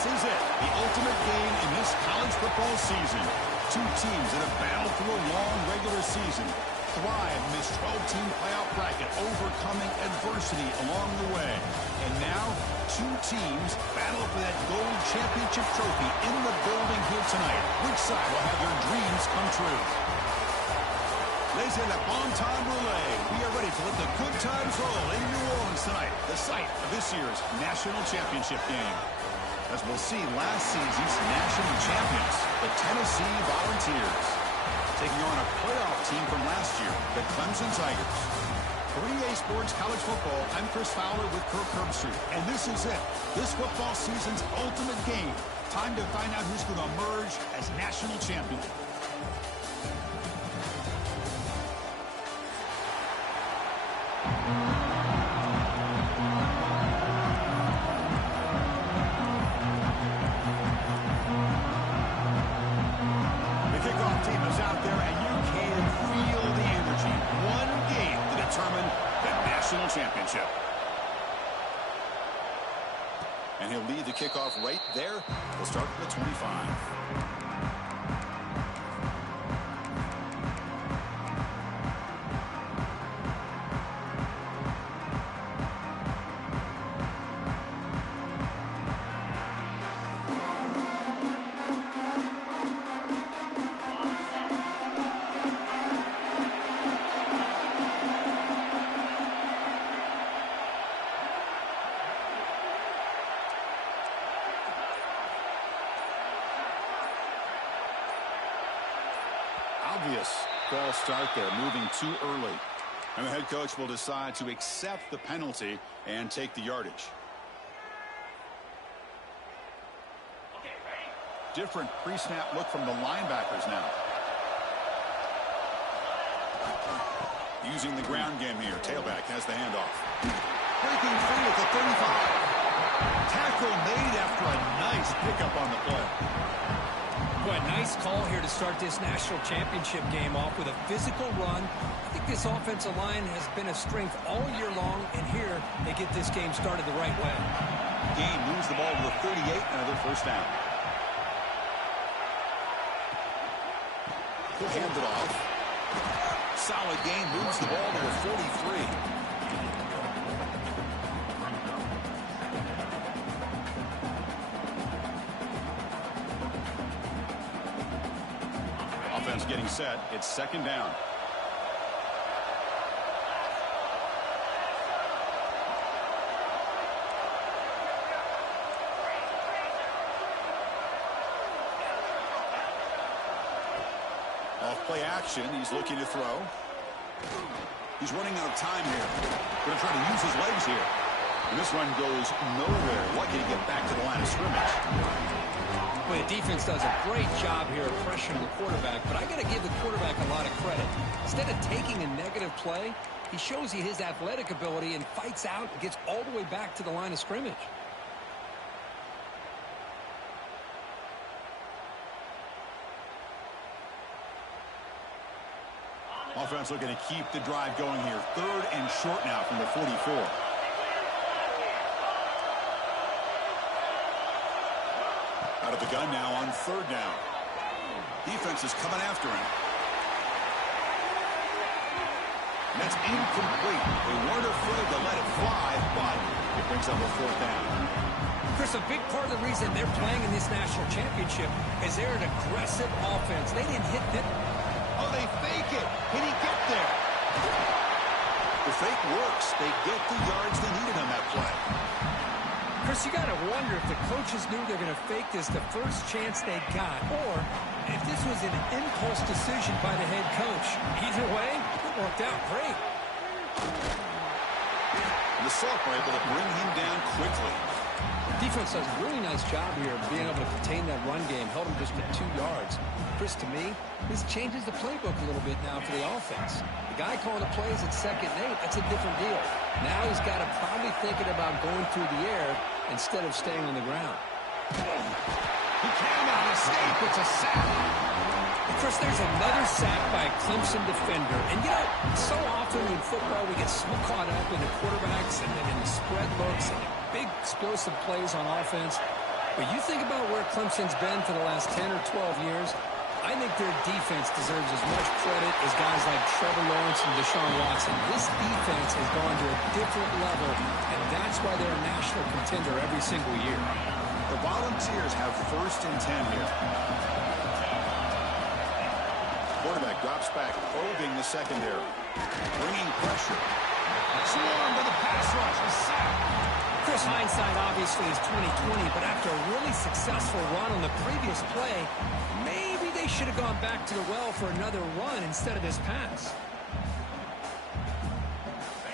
This is it, the ultimate game in this college football season. Two teams that have battled through a long regular season, thrive in this 12-team playoff bracket, overcoming adversity along the way. And now, two teams battle for that gold championship trophy in the building here tonight. Which side will have their dreams come true? Laissez la bon time roulette. We are ready to let the good times roll in New Orleans tonight, the site of this year's national championship game. As we'll see, last season's national champions, the Tennessee Volunteers, taking on a playoff team from last year, the Clemson Tigers. For EA Sports College Football, I'm Chris Fowler with Kirk Herbstreit, and this is it, this football season's ultimate game. Time to find out who's going to emerge as national champion. Championship. And he'll lead the kickoff right there. We'll start from the 25. Obvious false start there, moving too early. And the head coach will decide to accept the penalty and take the yardage. Different pre-snap look from the linebackers now. Using the ground game here. Tailback has the handoff. Breaking free at the 35. Tackle made after a nice pickup on the play. Boy, nice call here to start this national championship game off with a physical run. I think this offensive line has been a strength all year long, and here they get this game started the right way. Gain moves the ball to the 38, another first down. He'll hand it off. Solid gain, moves the ball to the 43. Offense getting set. It's second down. Off play action. He's looking to throw. He's running out of time here. Going to try to use his legs here. And this run goes nowhere. Lucky to get back to the line of scrimmage. Well, the defense does a great job here of pressuring the quarterback, but I got to give the quarterback a lot of credit. Instead of taking a negative play, he shows you his athletic ability and fights out and gets all the way back to the line of scrimmage. Offense looking to keep the drive going here. Third and short now from the 44. Out of the gun now on third down. Defense is coming after him. And that's incomplete. They weren't afraid to let it fly, but it brings up a fourth down. Chris, a big part of the reason they're playing in this national championship is they're an aggressive offense. They didn't hit it. Oh, they fake it. Can he get there? The fake works. They get the yards they needed on that play. Chris, you got to wonder if the coaches knew they're going to fake this the first chance they got, or if this was an impulse decision by the head coach. Either way, it worked out great. The Sophomore able to bring him down quickly. Defense does a really nice job here of being able to contain that run game, held him just to 2 yards. Chris, to me, this changes the playbook a little bit now for the offense. The guy calling the plays at 2nd and 8, that's a different deal. Now he's got to probably thinking about going through the air instead of staying on the ground. He cannot escape. It's a sack. Chris, there's another sack by a Clemson defender. And, you know, so often in football we get so caught up in the quarterbacks and the spread looks and the big explosive plays on offense. But you think about where Clemson's been for the last 10 or 12 years, I think their defense deserves as much credit as guys like Trevor Lawrence and Deshaun Watson. This defense has gone to a different level, and that's why they're a national contender every single year. The Volunteers have 1st and 10 here. Quarterback drops back, probing the secondary. Bringing pressure. Swarm to the pass rush. A sack. Chris, hindsight obviously is 20/20, but after a really successful run on the previous play, maybe they should have gone back to the well for another run instead of this pass.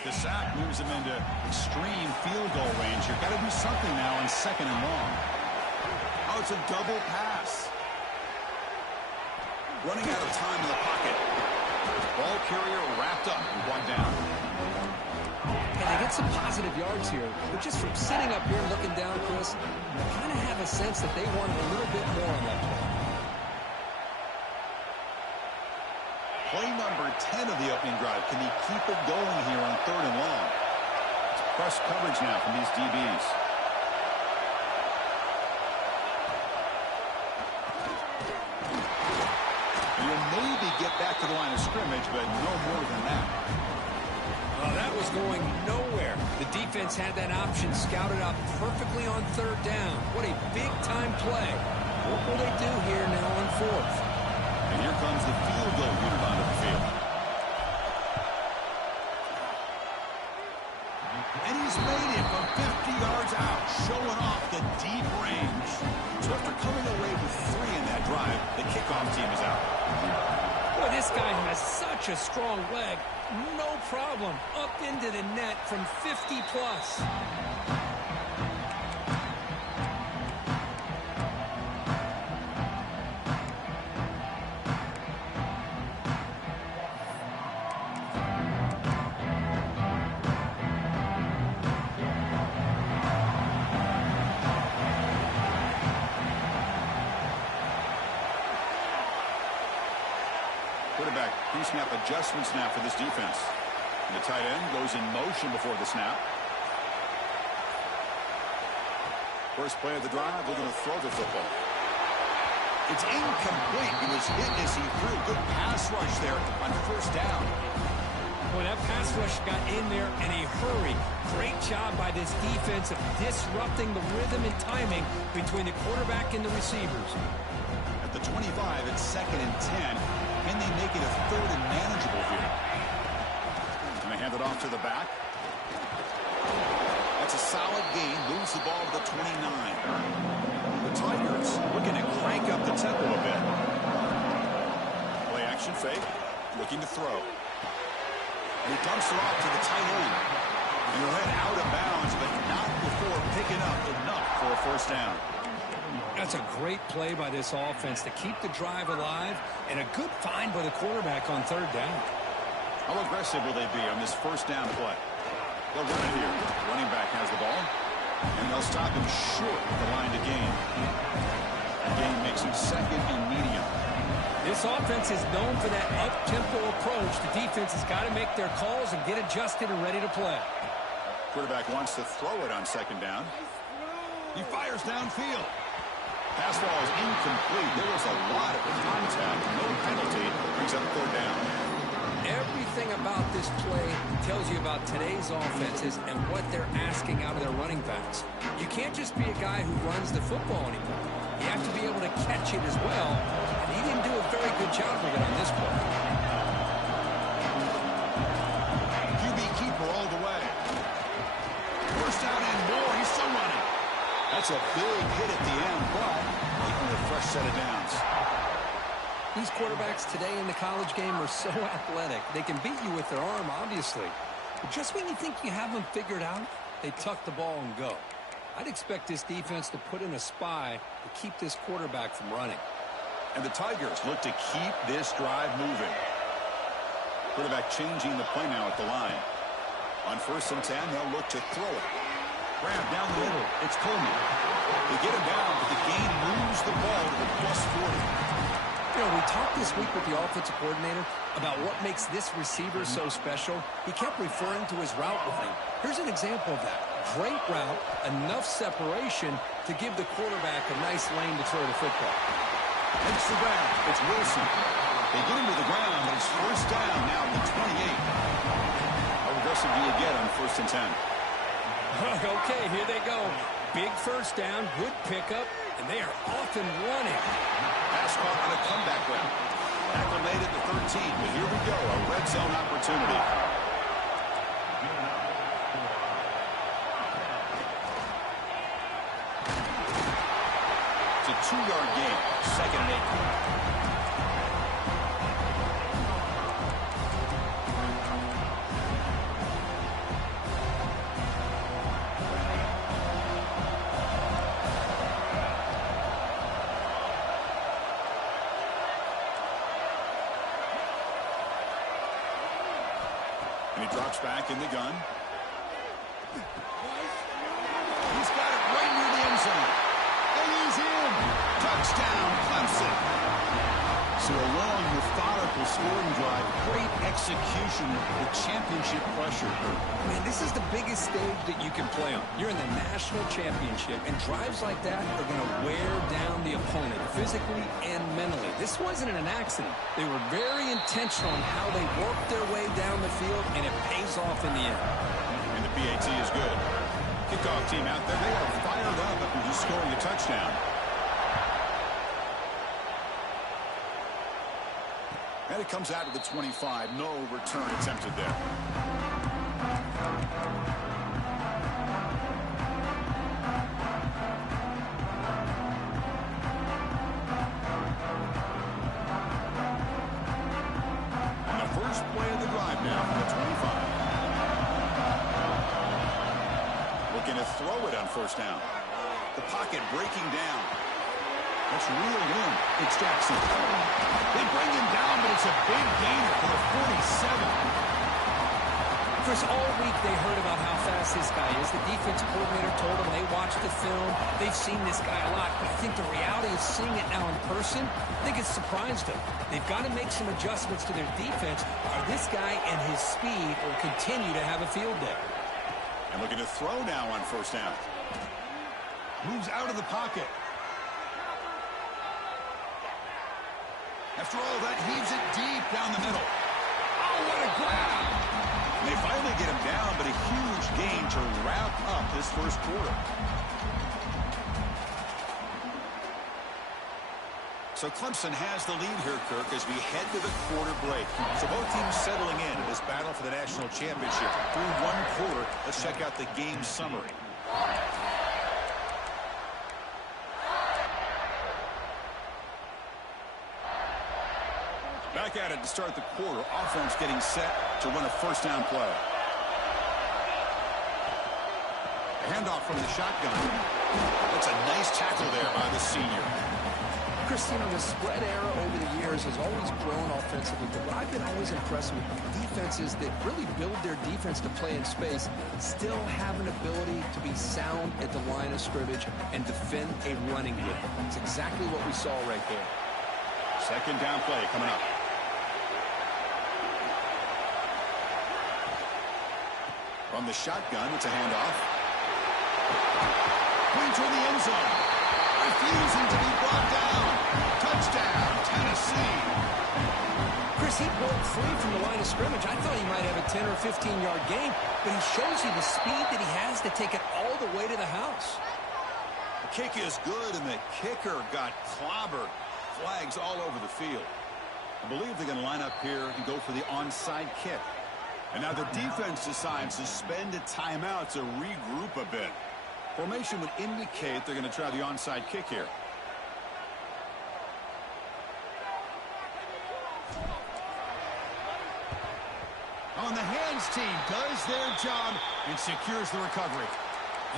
The sack moves him into extreme field goal range. You've got to do something now on 2nd and long. Oh, it's a double pass. Running out of time in the pocket. Ball carrier wrapped up and brought down. And they get some positive yards here, but just from sitting up here looking down, Chris, I kind of have a sense that they wanted a little bit more on that play. Play number 10 of the opening drive. Can he keep it going here on 3rd and long? It's press coverage now from these DBs. You'll maybe get back to the line of scrimmage, but no more than that. That was going nowhere. The defense had that option scouted out perfectly on 3rd down. What a big-time play. What will they do here now on 4th? And here comes the field goal unit onto the field. And he's made it from 50 yards out, showing off the deep range. So after coming away with 3 in that drive, the kickoff team is out. Boy, this guy has such a strong leg. No problem. Up into the net from 50 plus. Quarterback pre-snap adjustments now for this defense. And the tight end goes in motion before the snap. First play of the drive, looking to throw the football. It's incomplete. He was hit as he threw. Good pass rush there on 1st down. Boy, that pass rush got in there in a hurry. Great job by this defense of disrupting the rhythm and timing between the quarterback and the receivers. At the 25, it's 2nd and 10. Can they make it a 3rd and manageable here? And they hand it off to the back. That's a solid gain. Moves the ball to the 29. The Tigers looking to crank up the tempo a bit. Play action fake. Looking to throw. And he dumps it off to the tight end. And he'll head out of bounds, but not before picking up enough for a 1st down. That's a great play by this offense to keep the drive alive, and a good find by the quarterback on 3rd down. How aggressive will they be on this 1st down play? They'll run it here. Running back has the ball, and they'll stop him short of the line to gain. The gain makes him 2nd and medium. This offense is known for that up-tempo approach. The defense has got to make their calls and get adjusted and ready to play. Quarterback wants to throw it on 2nd down. He fires downfield. Pass ball is incomplete. There was a lot of contact. No penalty. Brings up 3rd down. Everything about this play tells you about today's offenses and what they're asking out of their running backs. You can't just be a guy who runs the football anymore. You have to be able to catch it as well. And he didn't do a very good job of it on this play. QB keeper all the way. 1st down and more. He's still running. That's a big hit at the end, but making a fresh set of downs. These quarterbacks today in the college game are so athletic. They can beat you with their arm, obviously. But just when you think you have them figured out, they tuck the ball and go. I'd expect this defense to put in a spy to keep this quarterback from running. And the Tigers look to keep this drive moving. Quarterback changing the play now at the line. On 1st and 10, they'll look to throw it. Grab down the middle. It's Coleman. They get him down, but the gain moves the ball to the +40. You know, we talked this week with the offensive coordinator about what makes this receiver so special. He kept referring to his route running. Here's an example of that. Great route, enough separation to give the quarterback a nice lane to throw the football. Makes the grab. It's Wilson. They get him to the ground, but it's first down now at the 28. How aggressive do you get on 1st and 10? Okay, here they go. Big first down, good pickup, and they are off and running. Pass caught on a comeback route. Tackle made at the 13, but here we go, a red zone opportunity. It's a 2-yard gain, 2nd and 8. And he drops back in the gun. He's got it right near the end zone. And he's in. Touchdown, Clemson. So a long, methodical scoring drive. Great execution with championship pressure. Man, this is the biggest stage that you can play on. You're in the national championship, and drives like that are going to wear down the opponent physically and mentally. This wasn't an accident. They were very intentional on how they worked their way down the field, and it pays off in the end. And the PAT is good. Kickoff team out there, they are fired up after just scoring a touchdown. And it comes out of the 25. No return attempted there. And the first play of the drive now from the 25. Looking to throw it on 1st down. The pocket breaking down. That's reeled in. It's Jackson. They bring him down, but it's a big gainer for the 47. Chris, all week they heard about how fast this guy is. The defensive coordinator told them they watched the film. They've seen this guy a lot. But I think the reality of seeing it now in person, I think it's surprised them. They've got to make some adjustments to their defense, or this guy and his speed will continue to have a field day. And looking to throw now on 1st down. Moves out of the pocket. After all that, heaves it deep down the middle. Oh, what a grab! And they finally get him down, but a huge gain to wrap up this first quarter. So Clemson has the lead here, Kirk, as we head to the quarter break. So both teams settling in this battle for the national championship. Through one quarter, let's check out the game summary. Back at it to start the quarter. Offense getting set to run a 1st down play. A handoff from the shotgun. That's a nice tackle there by the senior. Chris, you know, the spread era over the years has always grown offensively, but what I've been always impressed with defenses that really build their defense to play in space still have an ability to be sound at the line of scrimmage and defend a running game. It's exactly what we saw right there. 2nd down play coming up. From the shotgun, it's a handoff. Going toward the end zone. Refusing to be brought down. Touchdown, Tennessee. Chris, he broke free from the line of scrimmage. I thought he might have a 10 or 15-yard gain, but he shows you the speed that he has to take it all the way to the house. The kick is good, and the kicker got clobbered. Flags all over the field. I believe they're going to line up here and go for the onside kick. And now the defense decides to spend a timeout to regroup a bit. Formation would indicate they're going to try the onside kick here. On the hands team does their job and secures the recovery.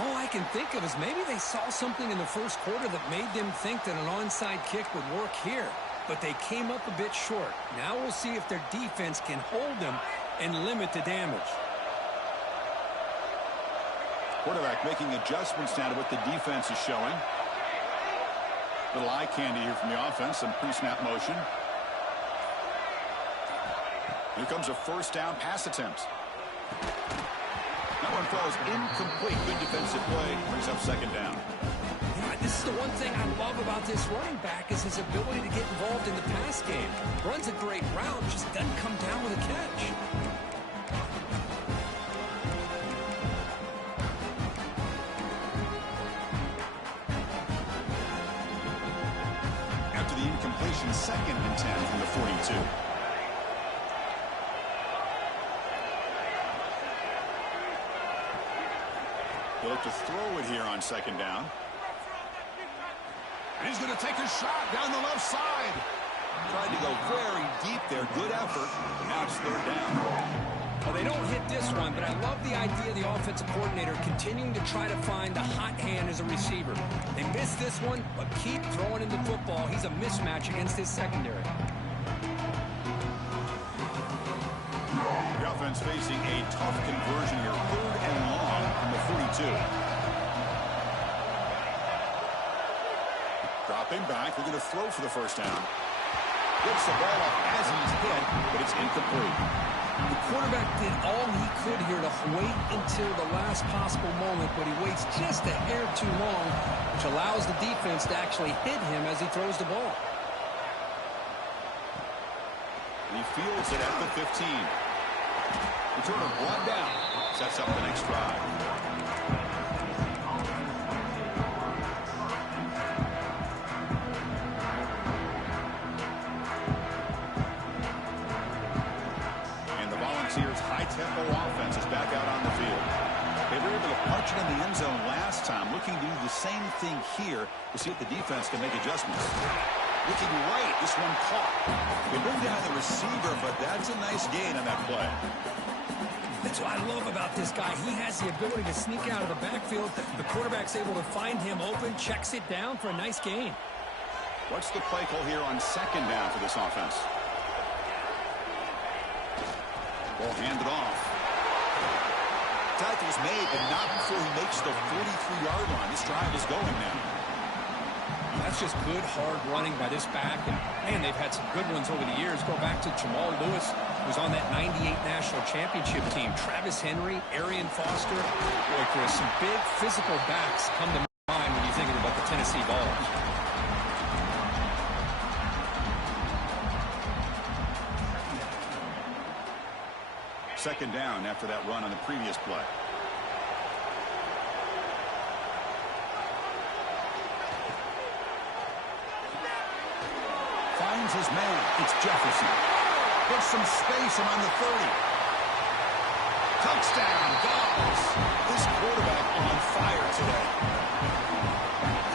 All I can think of is maybe they saw something in the first quarter that made them think that an onside kick would work here. But they came up a bit short. Now we'll see if their defense can hold them and limit the damage. Quarterback making adjustments now to what the defense is showing. Little eye candy here from the offense. Some pre-snap motion. Here comes a 1st down pass attempt. That one falls incomplete. Good defensive play. Brings up second down. This is the one thing I love about this running back is his ability to get involved in the pass game. Runs a great route, just doesn't come down with a catch. After the incompletion, 2nd and 10 from the 42. He'll look to throw it here on 2nd down. And he's going to take a shot down the left side. Tried to go very deep there. Good effort. Now it's 3rd down. Well, they don't hit this one, but I love the idea of the offensive coordinator continuing to try to find the hot hand as a receiver. They missed this one, but keep throwing him the football. He's a mismatch against his secondary. The offense facing a tough conversion here. 3rd and long from the 42. Dropping back. They're going to throw for the 1st down. Gets the ball up as he's hit, but it's incomplete. The quarterback did all he could here to wait until the last possible moment, but he waits just a hair too long, which allows the defense to actually hit him as he throws the ball. He fields it at the 15. Returner brought down. Sets up the next drive. High-tempo offense is back out on the field. They were able to punch it in the end zone last time, looking to do the same thing here to see if the defense can make adjustments. Looking right, this one caught. They bring down the receiver, but that's a nice gain on that play. That's what I love about this guy. He has the ability to sneak out of the backfield. The quarterback's able to find him open, checks it down for a nice gain. What's the play call here on 2nd down for this offense? Ball handed off. Tackle's made, but not before he makes the 43-yard line. This drive is going now. That's just good, hard running by this back. And, man, they've had some good ones over the years. Go back to Jamal Lewis, who's on that 98 National Championship team. Travis Henry, Arian Foster. Boy, Chris, some big physical backs come to mind when you're thinking about the Tennessee Vols. 2nd down after that run on the previous play. Finds his man. It's Jefferson. Gets some space around the 30. Touchdown, Dogs. This quarterback on fire today.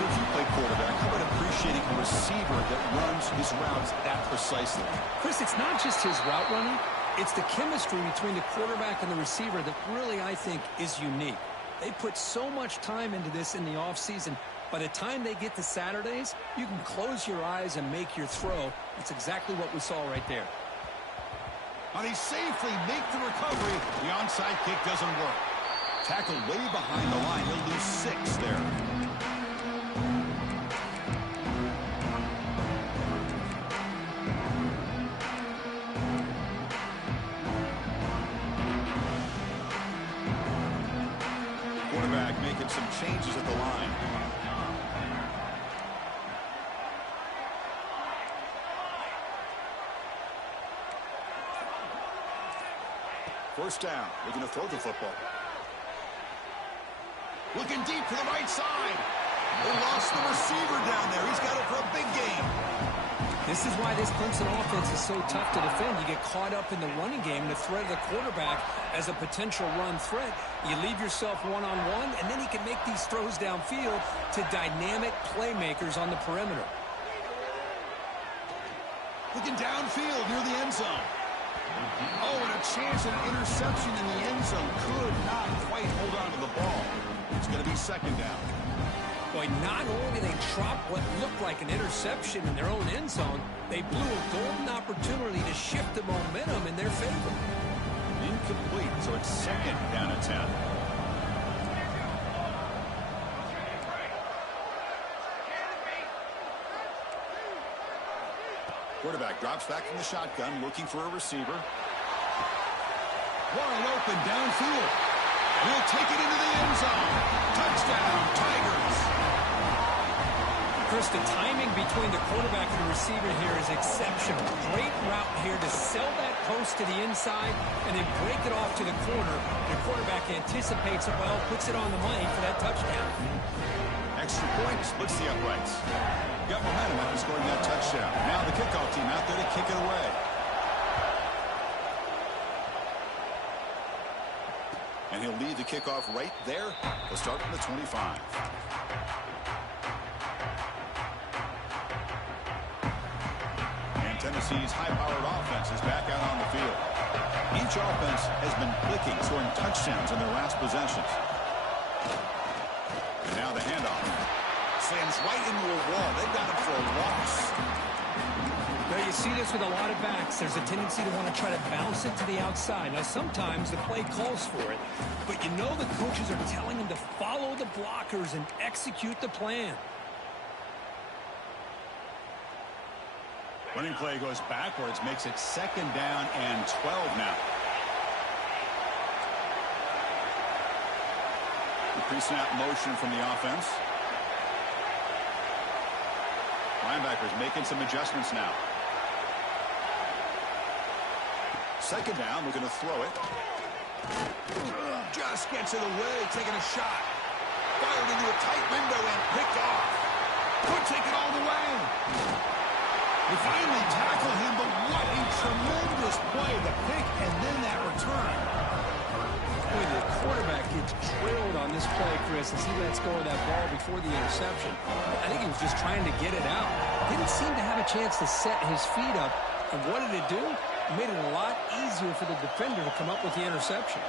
If you play quarterback, how about appreciating a receiver that runs his routes that precisely? Chris, it's not just his route running. It's the chemistry between the quarterback and the receiver that really, I think, is unique. They put so much time into this in the offseason. By the time they get to Saturdays, you can close your eyes and make your throw. That's exactly what we saw right there. And he safely make the recovery. The onside kick doesn't work. Tackled way behind the line. He'll lose 6 there. Quarterback making some changes at the line. First down, looking to throw the football. Looking deep to the right side. They lost the receiver down there. He's got it for a big game. This is why this Clemson offense is so tough to defend. You get caught up in the running game, the threat of the quarterback as a potential run threat. You leave yourself one-on-one, and then he can make these throws downfield to dynamic playmakers on the perimeter. Looking downfield near the end zone. Oh, and a chance at an interception in the end zone. Could not quite hold on to the ball. It's going to be second down. Boy, not only did they drop what looked like an interception in their own end zone, they blew a golden opportunity to shift the momentum in their favor. Incomplete, so it's second down at 10. Quarterback drops back from the shotgun, looking for a receiver. Wide open downfield. He'll take it into the end zone. Touchdown, Tigers. Chris, the timing between the quarterback and the receiver here is exceptional. Great route here to sell that post to the inside and then break it off to the corner. The quarterback anticipates it well, puts it on the money for that touchdown. Extra point, splits the uprights. Got momentum after scoring that touchdown. Now the kickoff team out there to kick it away. And he'll lead the kickoff right there. He'll start from the 25. And Tennessee's high-powered offense is back out on the field. Each offense has been clicking, scoring touchdowns in their last possessions. And now the handoff. Slams right into a wall. They've got him for a loss. Now, you see this with a lot of backs. There's a tendency to want to try to bounce it to the outside. Now, sometimes the play calls for it, but you know the coaches are telling them to follow the blockers and execute the plan. Running play goes backwards, makes it 2nd down and 12 now. The pre-snap motion from the offense. Linebackers making some adjustments now. 2nd down, looking to throw it. Just gets it away, taking a shot. Fired into a tight window and picked off. Could take it all the way. They finally tackle him, but what a tremendous play. The pick and then that return. Boy, the quarterback gets drilled on this play, Chris, as he lets go of that ball before the interception. I think he was just trying to get it out. Didn't seem to have a chance to set his feet up. And what did it do? It made it a lot easier for the defender to come up with the interception.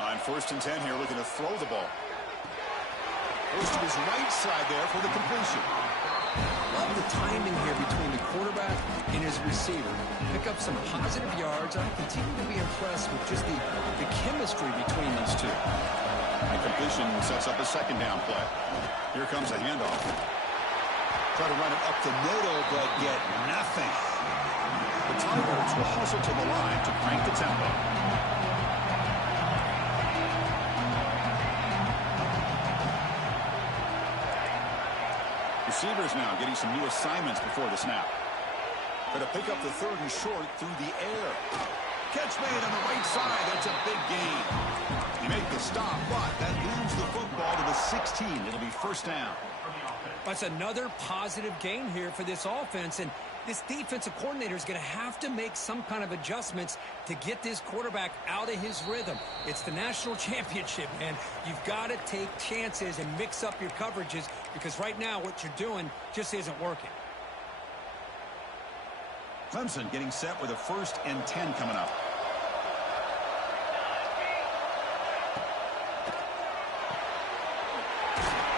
On 1st and 10 here, looking to throw the ball. Goes to his right side there for the completion. Love the timing here between the quarterback and his receiver. Pick up some positive yards. I continue to be impressed with just the chemistry between these two. And completion sets up a 2nd down play. Here comes a handoff. Try to run it up the middle, but get nothing. The Tigers will hustle to the line to crank the tempo. Receivers now getting some new assignments before the snap. Going to pick up the 3rd and short through the air. Catch made on the right side. That's a big gain. He made the stop, but that moves the football to the 16. It'll be 1st down. That's another positive gain here for this offense, and this defensive coordinator is going to have to make some kind of adjustments to get this quarterback out of his rhythm. It's the national championship, man. You've got to take chances and mix up your coverages because right now what you're doing just isn't working. Clemson getting set with a 1st and 10 coming up.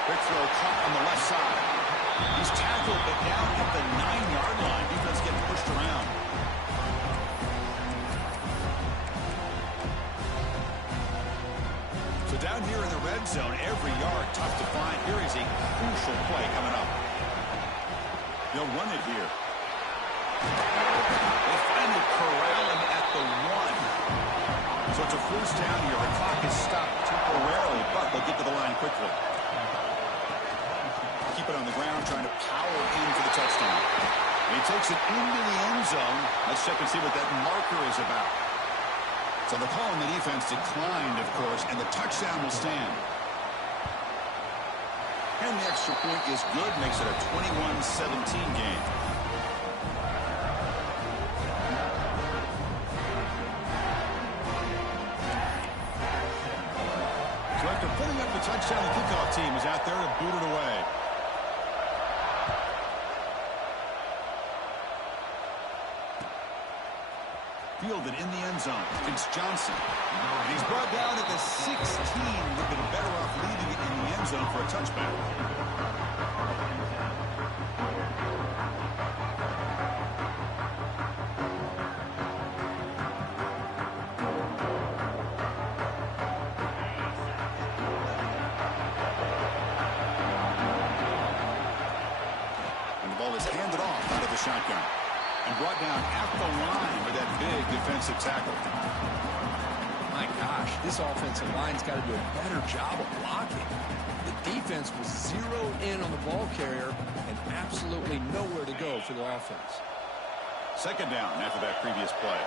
Quick throw caught on the left side. He's tackled, but down at the 9-yard line. Defense getting pushed around. So down here in the red zone, every yard tough to find. Here is a crucial play coming up. They'll run it here. They finally corral him at the 1. So it's a 1st down here. The clock is stopped temporarily, but they'll get to the line quickly. Keep it on the ground, trying to power in for the touchdown. And he takes it into the end zone. Let's check and see what that marker is about. So the call on the defense declined, of course, and the touchdown will stand. And the extra point is good, makes it a 21-17 game. So after putting up the touchdown, the kickoff team is out there to boot it away. Fielded in the end zone. It's Johnson. And he's brought down at the 16. Would have been better off leaving it in the end zone for a touchback. And the ball is handed off out of the shotgun. And brought down at the line with that big defensive tackle. My This offensive line's got to do a better job of blocking. The defense was zeroed in on the ball carrier and absolutely nowhere to go for the offense. Second down after that previous play.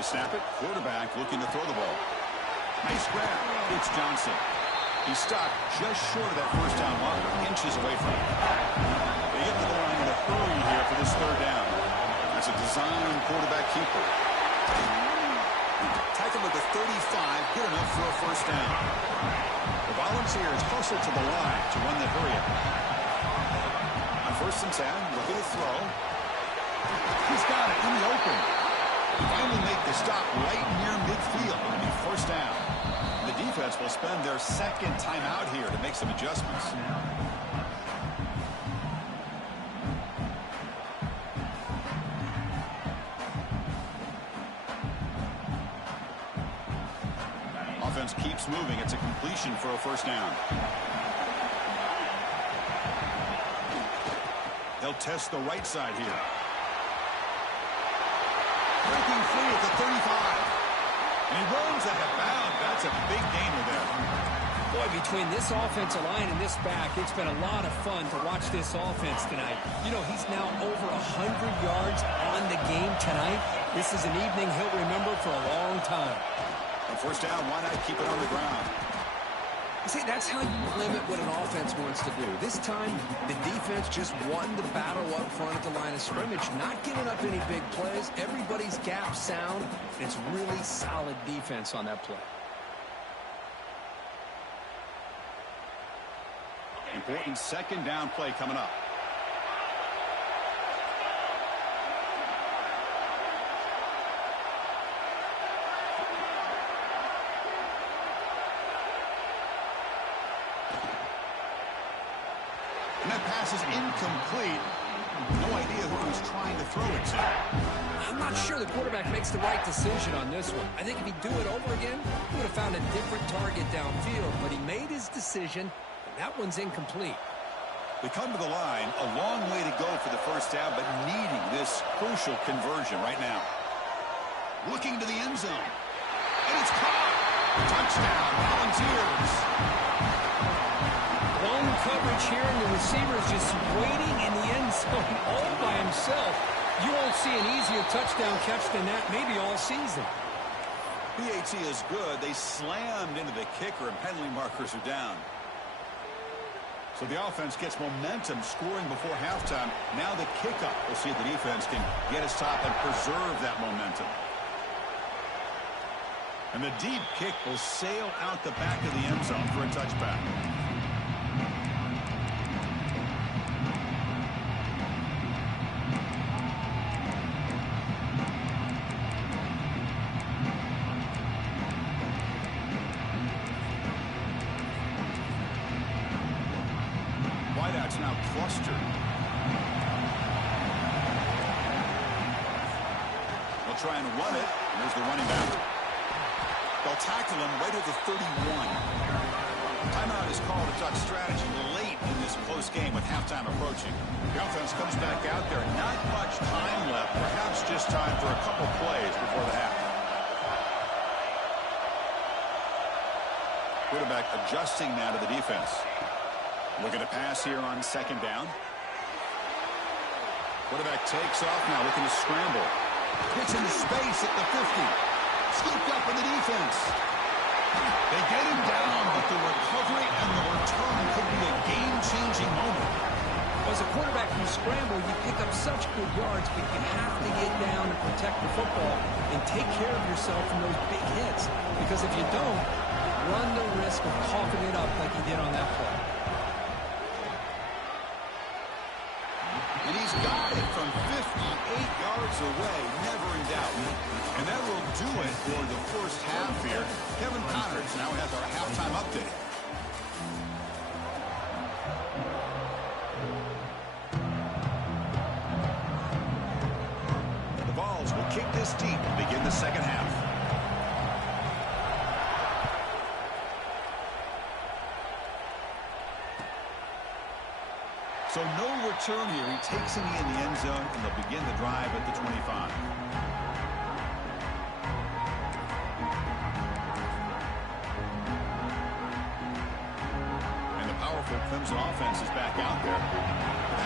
They snap it. Quarterback looking to throw the ball. Nice grab. It's Johnson. He's stopped just short of that first down marker, inches away from it. They get to the line in a hurry here for this third down. That's a design quarterback keeper. Tackle at the 35, good enough for a first down. The Volunteers hustle to the line to run the hurry up. On 1st and 10, looking to throw. He's got it in the open. Finally make the stop right near midfield. It'll be first down. The defense will spend their second time out here to make some adjustments. Offense keeps moving. It's a completion for a first down. They'll test the right side here. Breaking free at the 35. And he runs out of bounds. That's a big gainer there. Boy, between this offensive line and this back, it's been a lot of fun to watch this offense tonight. You know, he's now over 100 yards on the game tonight. This is an evening he'll remember for a long time. On first down, why not keep it on the ground? See, that's how you limit what an offense wants to do. This time, the defense just won the battle up front at the line of scrimmage, not giving up any big plays. Everybody's gap sound, and it's really solid defense on that play. Important second down play coming up. And that pass is incomplete. No idea who he was trying to throw it to. I'm not sure the quarterback makes the right decision on this one. I think if he'd do it over again, he would have found a different target downfield. But he made his decision, and that one's incomplete. They come to the line, a long way to go for the first down, but needing this crucial conversion right now. Looking to the end zone. And it's caught. Touchdown, Volunteers. Zone coverage here, and the receiver is just waiting in the end zone all by himself. You won't see an easier touchdown catch than that maybe all season. PAT is good. They slammed into the kicker, and penalty markers are down. So the offense gets momentum scoring before halftime. Now the kickoff. We'll see if the defense can get a stop and preserve that momentum. And the deep kick will sail out the back of the end zone for a touchback. Wideouts now clustered. They'll try and run it. There's the running back. They'll tackle him right at the 31. Timeout is called to talk strategy late in this close game with halftime approaching. The offense comes back out there. Not much time left. Perhaps just time for a couple plays before the half. Quarterback adjusting now to the defense. Looking to pass here on second down. Quarterback takes off now, looking to scramble. Gets into space at the 50. Scooped up in the defense. They get him down, but the recovery and the return could be a game-changing moment. As a quarterback, you scramble, you pick up such good yards, but you have to get down and protect the football and take care of yourself from those big hits. Because if you don't, you run the risk of coughing it up like he did on that play. And he's got it from 58 yards away, never in doubt. And that will do it for the first half here. Kevin Connors now has our halftime update. The Vols will kick this deep and begin the second half. So no return here. He takes it in the end zone, and they'll begin the drive at the 25. Clemson offense is back out there.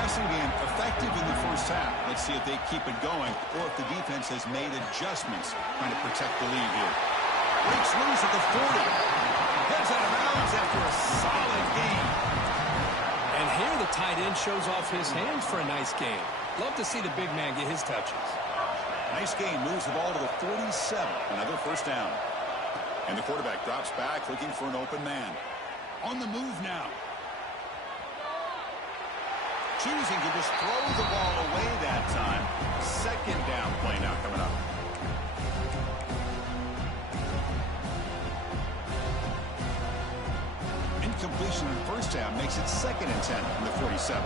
Passing game effective in the first half. Let's see if they keep it going or if the defense has made adjustments trying to protect the lead here. Breaks loose at the 40. Heads out of bounds after a solid gain. And here the tight end shows off his hands for a nice gain. Love to see the big man get his touches. Nice gain, moves the ball to the 47. Another first down. And the quarterback drops back looking for an open man. On the move now. Choosing to just throw the ball away that time. Second down play now coming up. Incompletion in first down makes it 2nd and 10 from the 47.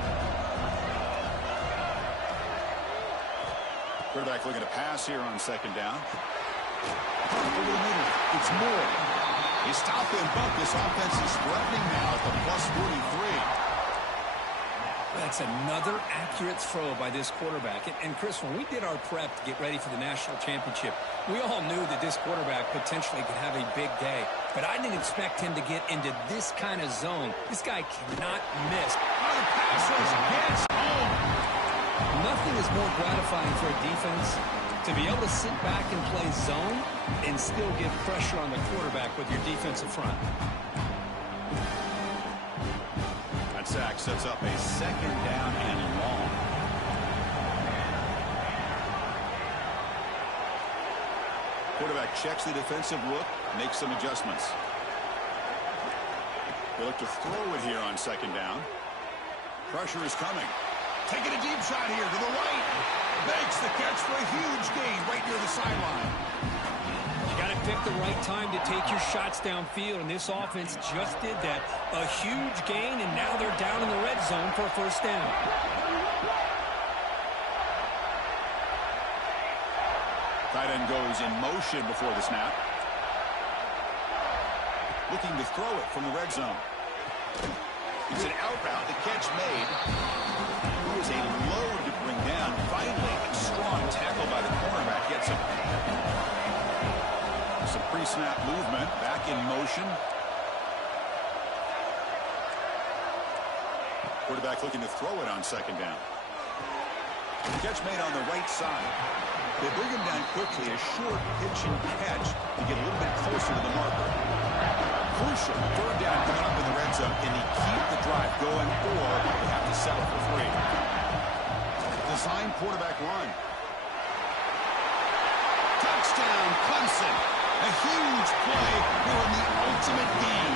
Quarterback looking to pass here on 2nd down. Over the middle, it's Moore. They stop and bump. This offense is threatening now at the plus 43. That's another accurate throw by this quarterback. And Chris, when we did our prep to get ready for the national championship, we all knew that this quarterback potentially could have a big day. But I didn't expect him to get into this kind of zone. This guy cannot miss. Oh, the passes gets home. Nothing is more gratifying for a defense to be able to sit back and play zone and still give pressure on the quarterback with your defensive front. That sack sets up a 2nd down and long. Quarterback checks the defensive look, makes some adjustments. They look to throw it here on 2nd down. Pressure is coming. Taking a deep shot here to the right. Makes the catch for a huge gain right near the sideline. You got to pick the right time to take your shots downfield, and this offense just did that. A huge gain, and now they're down in the red zone for a first down. Tight end goes in motion before the snap. Looking to throw it from the red zone. It's an out route. The catch made. It was a load to bring down. Finally, a strong tackle by the cornerback gets him. Some pre-snap movement. Back in motion. Quarterback looking to throw it on 2nd down. The catch made on the right side. They bring him down quickly. A short pitch and catch to get a little bit closer to the marker. Crucial 3rd down coming up in the red zone. Can he keep the drive going, or they have to settle for 3? Design quarterback run. Touchdown, Clemson. A huge play here in the ultimate game.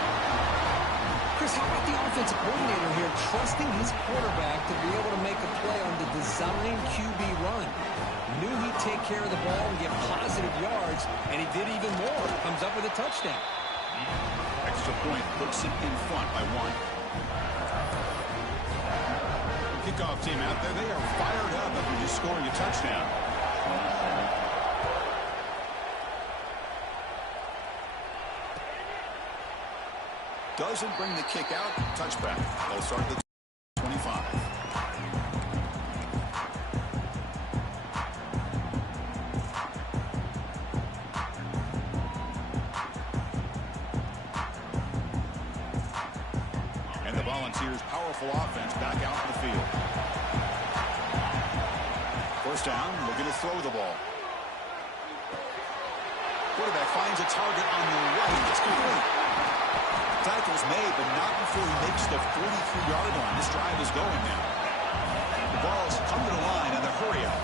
Chris, how about the offensive coordinator here trusting his quarterback to be able to make a play on the design QB run? Knew he'd take care of the ball and get positive yards, and he did even more. Comes up with a touchdown. Extra point puts it in front by 1. Kickoff team out there, they are fired up after just scoring a touchdown. Doesn't bring the kick out. Touchback. They'll start the 25. And the Volunteers' powerful offense back out in the field. First down, looking to throw the ball. Quarterback finds a target on the right. It's complete. Tackle's made, but not before he makes the 43-yard line. This drive is going now. The ball's come to the line and the hurry up.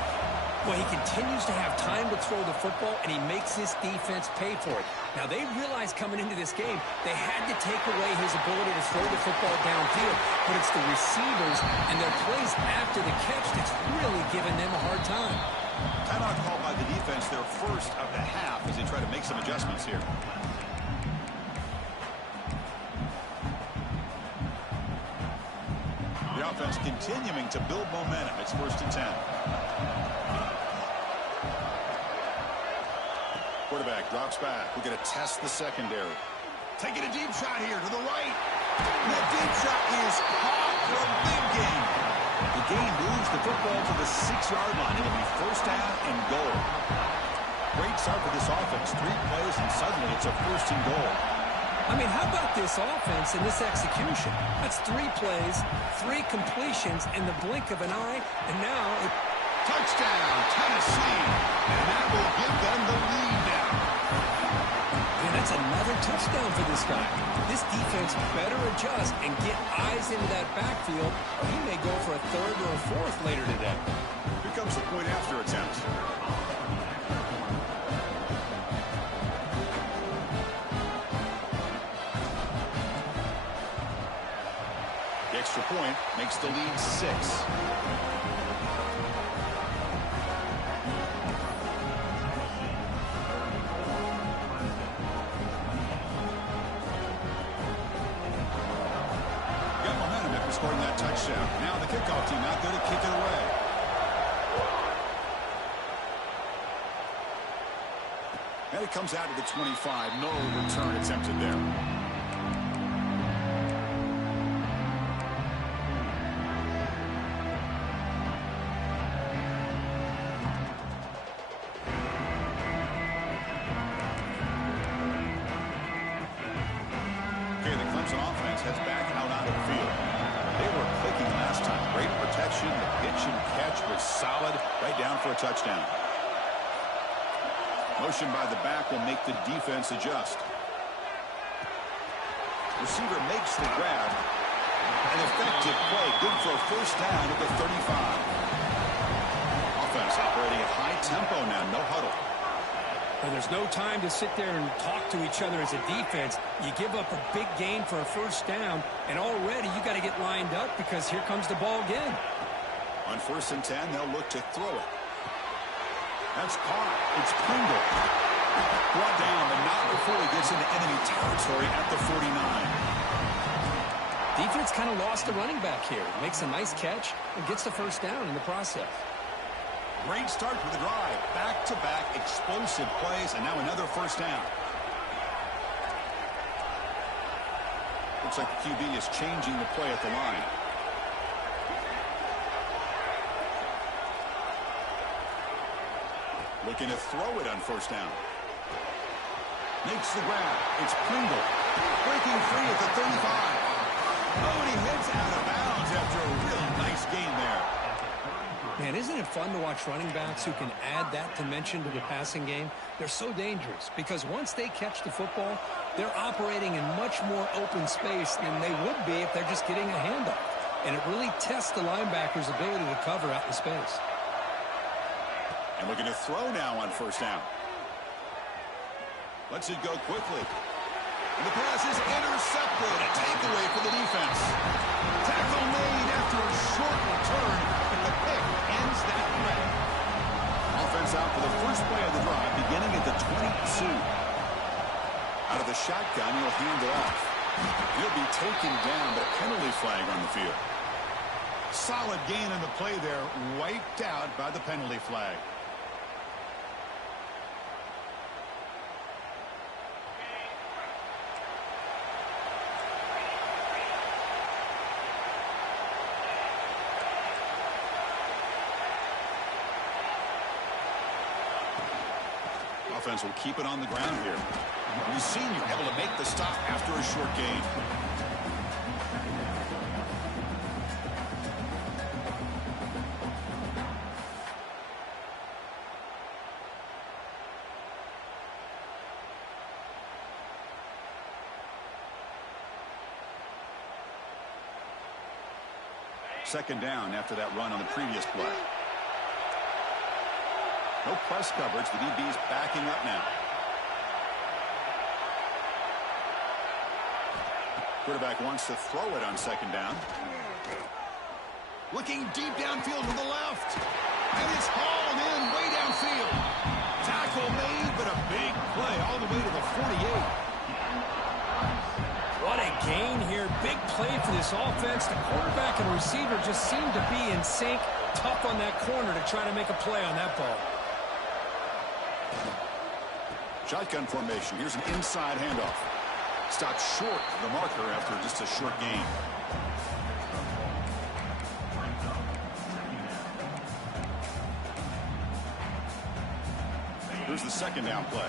Well, he continues to have time to throw the football, and he makes this defense pay for it. Now, they realized coming into this game they had to take away his ability to throw the football downfield, but it's the receivers and their plays after the catch that's really giving them a hard time. Timeout called by the defense, their first of the half, as they try to make some adjustments here. The offense continuing to build momentum. It's 1st and 10. Quarterback drops back. We're going to test the secondary. Taking a deep shot here to the right. And that deep shot is caught for a big gain. The gain moves the football to the 6-yard line. It'll be first down and goal. Great start for this offense. 3 plays and suddenly it's a 1st and goal. I mean, how about this offense and this execution? That's 3 plays, 3 completions in the blink of an eye, and now touchdown, Tennessee. And that will give them the lead now. Man, that's another touchdown for this guy. This defense better adjust and get eyes into that backfield, or he may go for a 3rd or a 4th later today. Here comes the point after attempt. The extra point makes the lead 6. Scoring that touchdown. Now the kickoff team out there to kick it away. And it comes out to the 25. No return attempted there. Okay, the Clemson offense heads back out onto the field. They were clicking last time. Great protection. The pitch and catch was solid. Right down for a touchdown. Motion by the back will make the defense adjust. Receiver makes the grab. An effective play. Good for a first down at the 35. Offense operating at high tempo now. No huddle. And there's no time to sit there and talk to each other as a defense. You give up a big gain for a first down, and already you got to get lined up because here comes the ball again. On 1st and 10, they'll look to throw it. That's caught. It's Pringle. Brought down, but not before he gets into enemy territory at the 49. Defense kind of lost the running back here. Makes a nice catch and gets the first down in the process. Great start for the drive. Back-to-back explosive plays, and now another first down. Looks like the QB is changing the play at the line. Looking to throw it on first down. Makes the grab. It's Pringle. Breaking free at the 35. Oh, and he heads out of bounds after a really nice gain there. Man, isn't it fun to watch running backs who can add that dimension to the passing game? They're so dangerous because once they catch the football, they're operating in much more open space than they would be if they're just getting a handoff. And it really tests the linebacker's ability to cover out in space. And looking to throw now on first down. Lets it go quickly. And the pass is intercepted. A takeaway for the defense. Tackle made after a short return, and the pick ends that play. Offense out for the first play of the drive, beginning at the 22. Out of the shotgun, he'll hand it off. He'll be taken down, but a penalty flag on the field. Solid gain on the play there, wiped out by the penalty flag. Offense will keep it on the ground here. The senior able to make the stop after a short gain. Second down after that run on the previous play. No press coverage. The DB's backing up now. Quarterback wants to throw it on second down. Looking deep downfield to the left. And it's hauled in way downfield. Tackle made, but a big play all the way to the 48. What a gain here. Big play for this offense. The quarterback and receiver just seem to be in sync. Tough on that corner to try to make a play on that ball. Shotgun formation. Here's an inside handoff. Stopped short of the marker after just a short gain. Here's the second down play.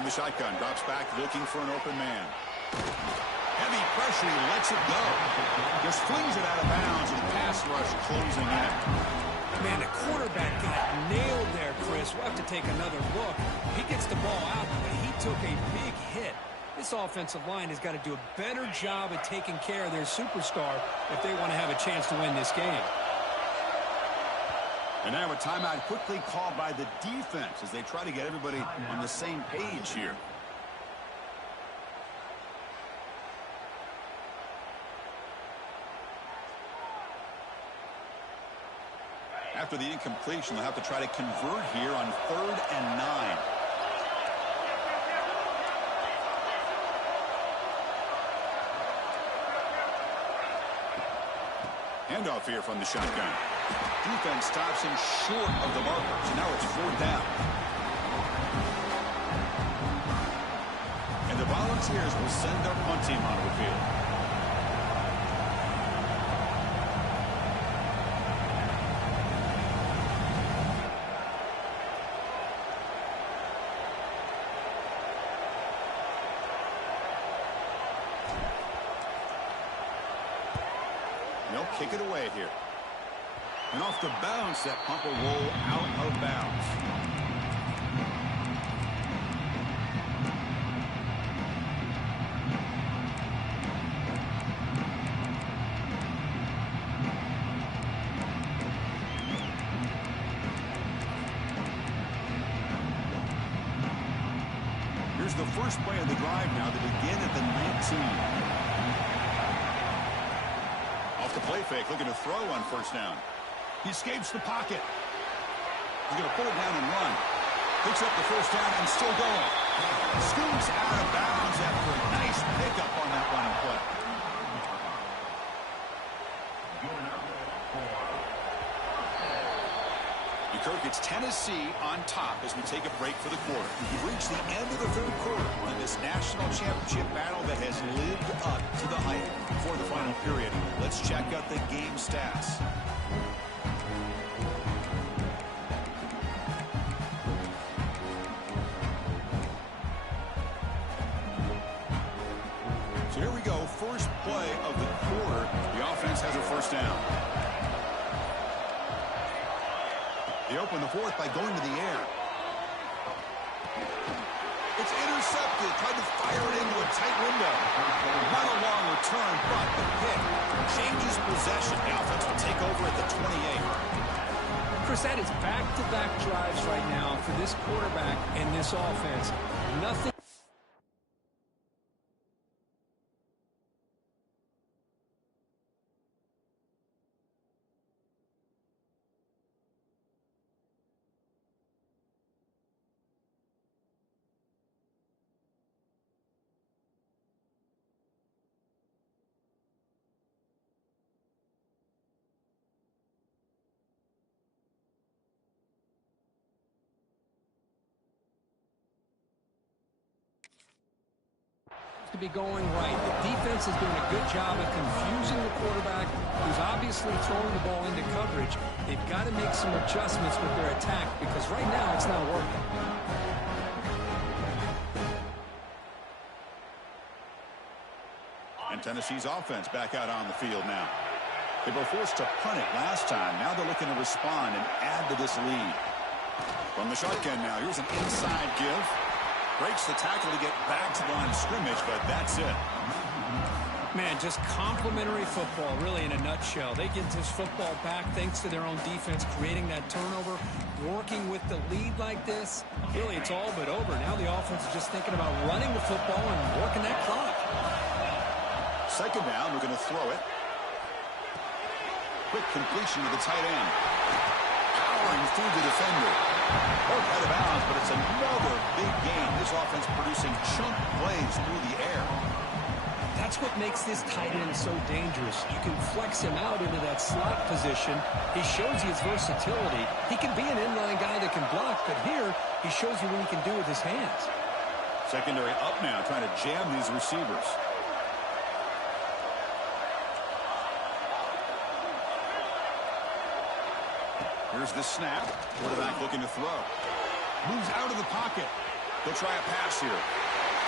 From the shotgun, drops back, looking for an open man. Heavy pressure, he lets it go. Just flings it out of bounds, and the pass rush closing in. Man, the quarterback got nailed there, Chris. We'll have to take another look. He gets the ball out, but he took a big hit. This offensive line has got to do a better job at taking care of their superstar if they want to have a chance to win this game. And now a timeout quickly called by the defense as they try to get everybody on the same page here. After the incompletion, they'll have to try to convert here on 3rd and 9. Handoff here from the shotgun. Defense stops him short of the marker, so now it's 4th down. And the Volunteers will send their punt team onto the field. They'll kick it away here. And off the bounce, that punt will roll out of bounds. Here's the first play of the drive now to begin at the 19. Off the play fake, looking to throw on 1st down. He escapes the pocket. He's going to put it down and run. Picks up the 1st down and still going. Scoots out of bounds after a nice pickup on that running play. Kirk, it's Tennessee on top as we take a break for the quarter. We've reached the end of the 3rd quarter in this national championship battle that has lived up to the hype. Before the final period, let's check out the game stats. So here we go, first play of the quarter. The offense has a 1st down. They open the 4th by going to the air. It's intercepted. Tried to fire it into a tight window. Not a long return, but the pick changes possession. The offense will take over at the 28. Chris, that is back-to-back drives right now for this quarterback and this offense. Nothing. To be going right. The defense is doing a good job of confusing the quarterback, who's obviously throwing the ball into coverage. They've got to make some adjustments with their attack because right now it's not working. And Tennessee's offense back out on the field now. They were forced to punt it last time. Now they're looking to respond and add to this lead. From the shotgun now, here's an inside give. Breaks the tackle to get back to the line of scrimmage, but that's it. Man, just complimentary football, really, in a nutshell. They get this football back thanks to their own defense, creating that turnover, working with the lead like this. Really, it's all but over. Now the offense is just thinking about running the football and working that clock. 2nd down, we're going to throw it. Quick completion to the tight end. Powering through the defender. Both out of bounds, but it's another big game. This offense producing chunk plays through the air. That's what makes this tight end so dangerous. You can flex him out into that slot position. He shows you his versatility. He can be an inline guy that can block, but here he shows you what he can do with his hands. Secondary up now, trying to jam these receivers. Here's the snap. Quarterback looking to throw. Moves out of the pocket. They'll try a pass here.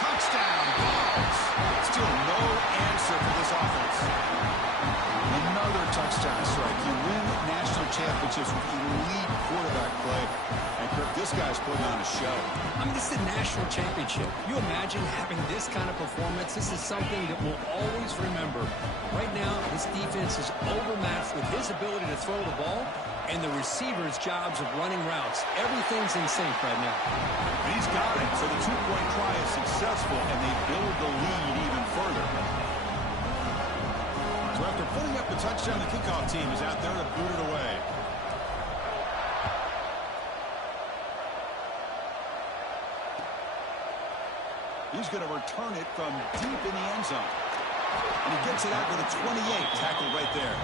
Touchdown, Dogs. Still no answer for this offense. Another touchdown strike. You win national championships with elite quarterback play. And Kirk, this guy's putting on a show. I mean, this is a national championship. You imagine having this kind of performance? This is something that we'll always remember. Right now, this defense is overmatched with his ability to throw the ball and the receivers' jobs of running routes. Everything's in sync right now. He's got it. So the two-point try is successful, and they build the lead even further. So after putting up the touchdown, the kickoff team is out there to boot it away. He's going to return it from deep in the end zone. And he gets it out with a 28, tackled right there.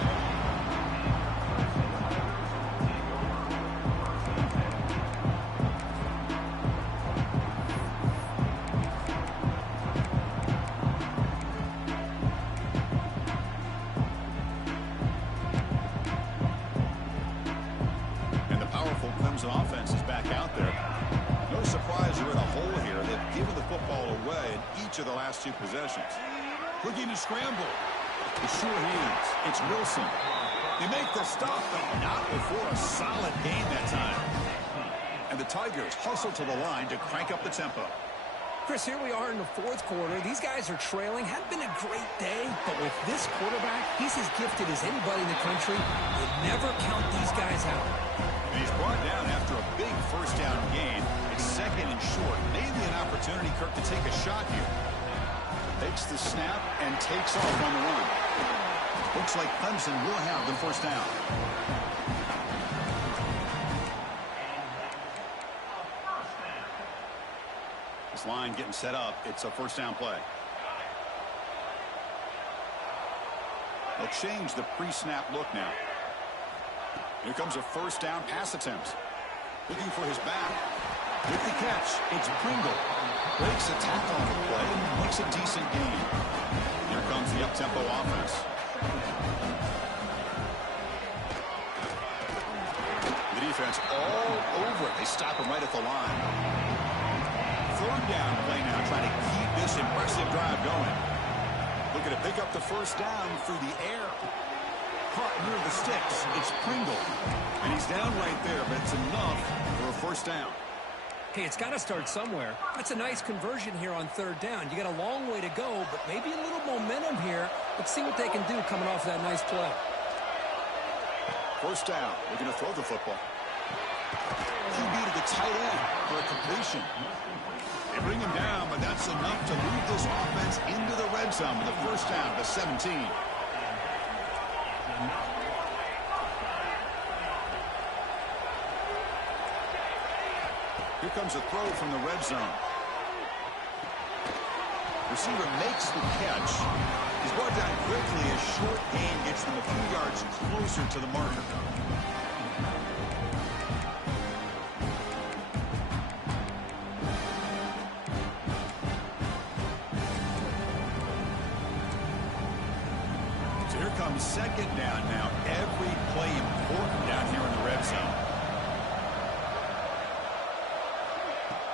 And the powerful Clemson offense is back out there. No surprise you're in a hole here. They've given the football away in each of the last two possessions. Looking to scramble. The sure hands. It's Wilson. They make the stop, but not before a solid gain that time. And the Tigers hustle to the line to crank up the tempo. Chris, here we are in the fourth quarter. These guys are trailing. Hadn't been a great day, but with this quarterback, he's as gifted as anybody in the country. You never count these guys out. And he's brought down after a big first down gain. It's second and short. Maybe an opportunity, Kirk, to take a shot here. Takes the snap and takes off on the run. Looks like Clemson will have the first down. This line getting set up. It's a first down play. They'll change the pre-snap look now. Here comes a first down pass attempt. Looking for his back. With the catch, it's Pringle. Breaks a tackle on the play and makes a decent gain. Here comes the up-tempo offense. The defense all over it. They stop him right at the line. Third down play now, trying to keep this impressive drive going. Looking to pick up the first down through the air. Caught near the sticks. It's Pringle. And he's down right there, but it's enough for a first down. Hey, it's got to start somewhere. That's a nice conversion here on third down. You got a long way to go, but maybe a little momentum here. Let's see what they can do coming off that nice play. First down. They're going to throw the football. QB to the tight end for a completion. They bring him down, but that's enough to move this offense into the red zone with a first down to 17. Here comes a throw from the red zone. Receiver makes the catch. He's brought down quickly. A short gain gets them a few yards closer to the marker. So here comes second down now. Every play important down here in the red zone.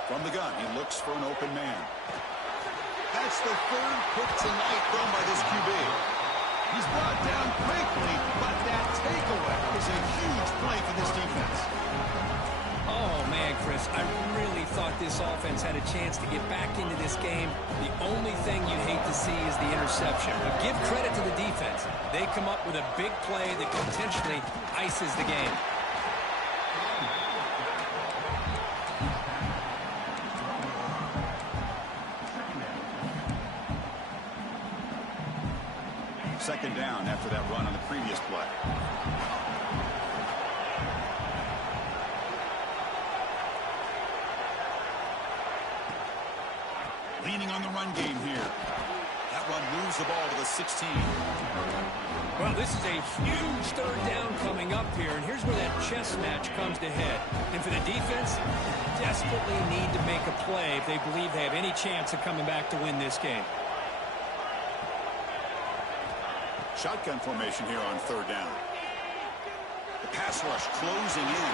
From the gun, he looks for an open man. That's the third pick tonight thrown by this QB. He's brought down quickly, but that takeaway is a huge play for this defense. Oh, man, Chris, I really thought this offense had a chance to get back into this game. The only thing you hate to see is the interception. But give credit to the defense. They come up with a big play that potentially ices the game. Second down after that run on the previous play. Leaning on the run game here. That run moves the ball to the 16. Well, this is a huge third down coming up here, and here's where that chess match comes to head. And for the defense, they desperately need to make a play if they believe they have any chance of coming back to win this game. Shotgun formation here on third down. The pass rush closing in.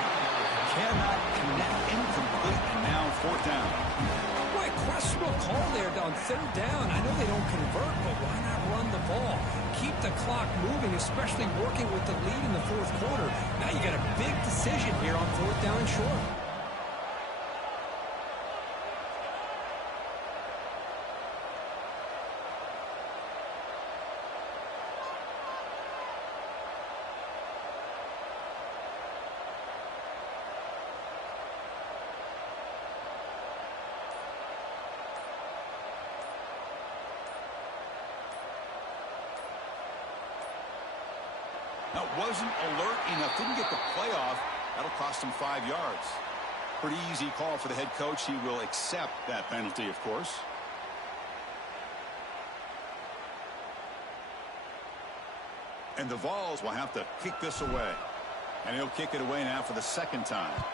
Cannot connect, incomplete, and now fourth down. questionable call there on third down. I know they don't convert, but why not run the ball? Keep the clock moving, especially working with the lead in the fourth quarter. Now you got a big decision here on fourth down and short. That wasn't alert enough. Didn't get the play off. That'll cost him 5 yards. Pretty easy call for the head coach. He will accept that penalty, of course. And the Vols will have to kick this away. And he'll kick it away now for the second time.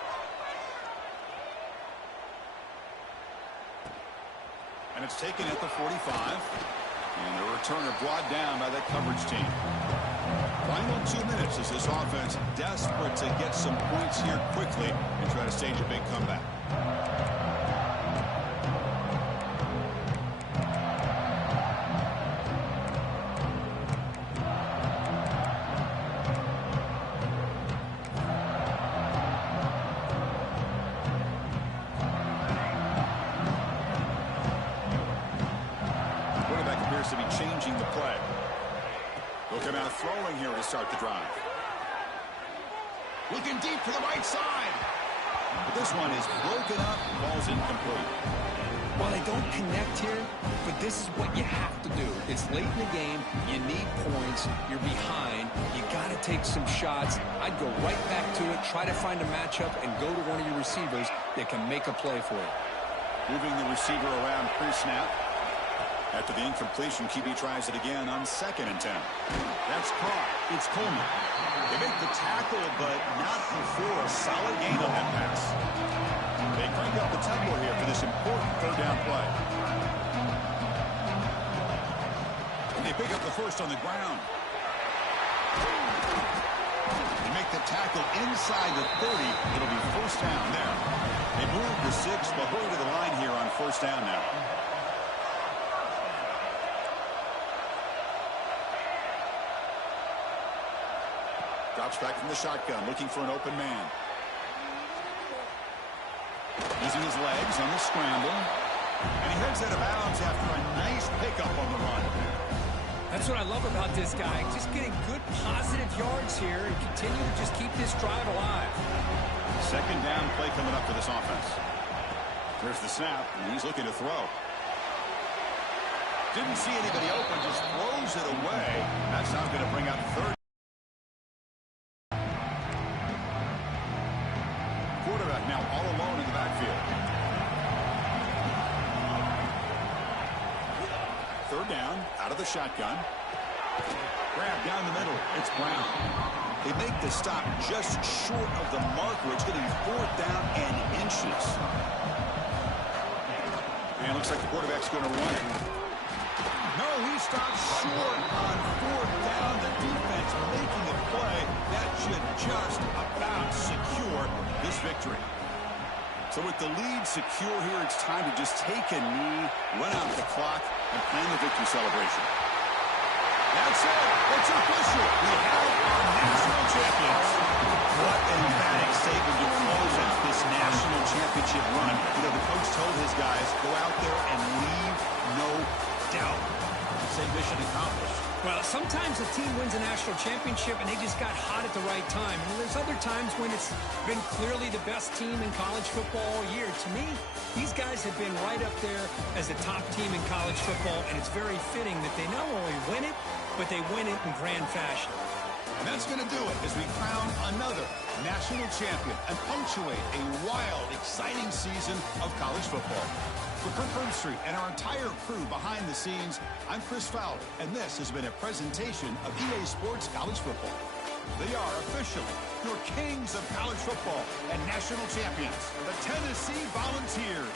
And it's taken at the 45. And the returner brought down by that coverage team. Final 2 minutes as this offense desperate to get some points here quickly and try to stage a big comeback. Quarterback appears to be changing the play. Looking out throwing here to start the drive. Looking deep to the right side. But this one is broken up. Ball's incomplete. Well, they don't connect here, but this is what you have to do. It's late in the game. You need points. You're behind. You got to take some shots. I'd go right back to it, try to find a matchup, and go to one of your receivers that can make a play for you. Moving the receiver around pre-snap. After the incompletion, QB tries it again on 2nd and 10. That's caught. It's Coleman. They make the tackle, but not before a solid gain on that pass. They crank up the tempo here for this important third down play. And they pick up the first on the ground. They make the tackle inside the 30. It'll be first down there. They move the 6, but hurry to the line here on first down now. Drops back from the shotgun, looking for an open man. Using his legs on the scramble. And he heads out of bounds after a nice pickup on the run. That's what I love about this guy. Just getting good, positive yards here and continue to just keep this drive alive. Second down play coming up for this offense. There's the snap, and he's looking to throw. Didn't see anybody open, just throws it away. That's not going to bring up third. Quarterback now all alone in the backfield. Third down, out of the shotgun. Grab down the middle. It's Brown. They make the stop just short of the marker. It's going to be 4th down and inches. And looks like the quarterback's going to run it. No, he stops short on 4th down. The defense making a play that should just about secure this victory. So with the lead secure here, it's time to just take a knee, run out the clock, and plan the victory celebration. That's it. It's official. We have our national champions. What an emphatic statement to close out this national championship run. You know, the coach told his guys, go out there and leave no doubt. Say mission accomplished. Well, sometimes a team wins a national championship and they just got hot at the right time. And there's other times when it's been clearly the best team in college football all year. To me, these guys have been right up there as the top team in college football, and it's very fitting that they not only win it, but they win it in grand fashion. And that's going to do it as we crown another national champion and punctuate a wild, exciting season of college football. For Kirk Herbstreit and our entire crew behind the scenes, I'm Chris Fowler, and this has been a presentation of EA Sports College Football. They are officially your kings of college football and national champions, the Tennessee Volunteers.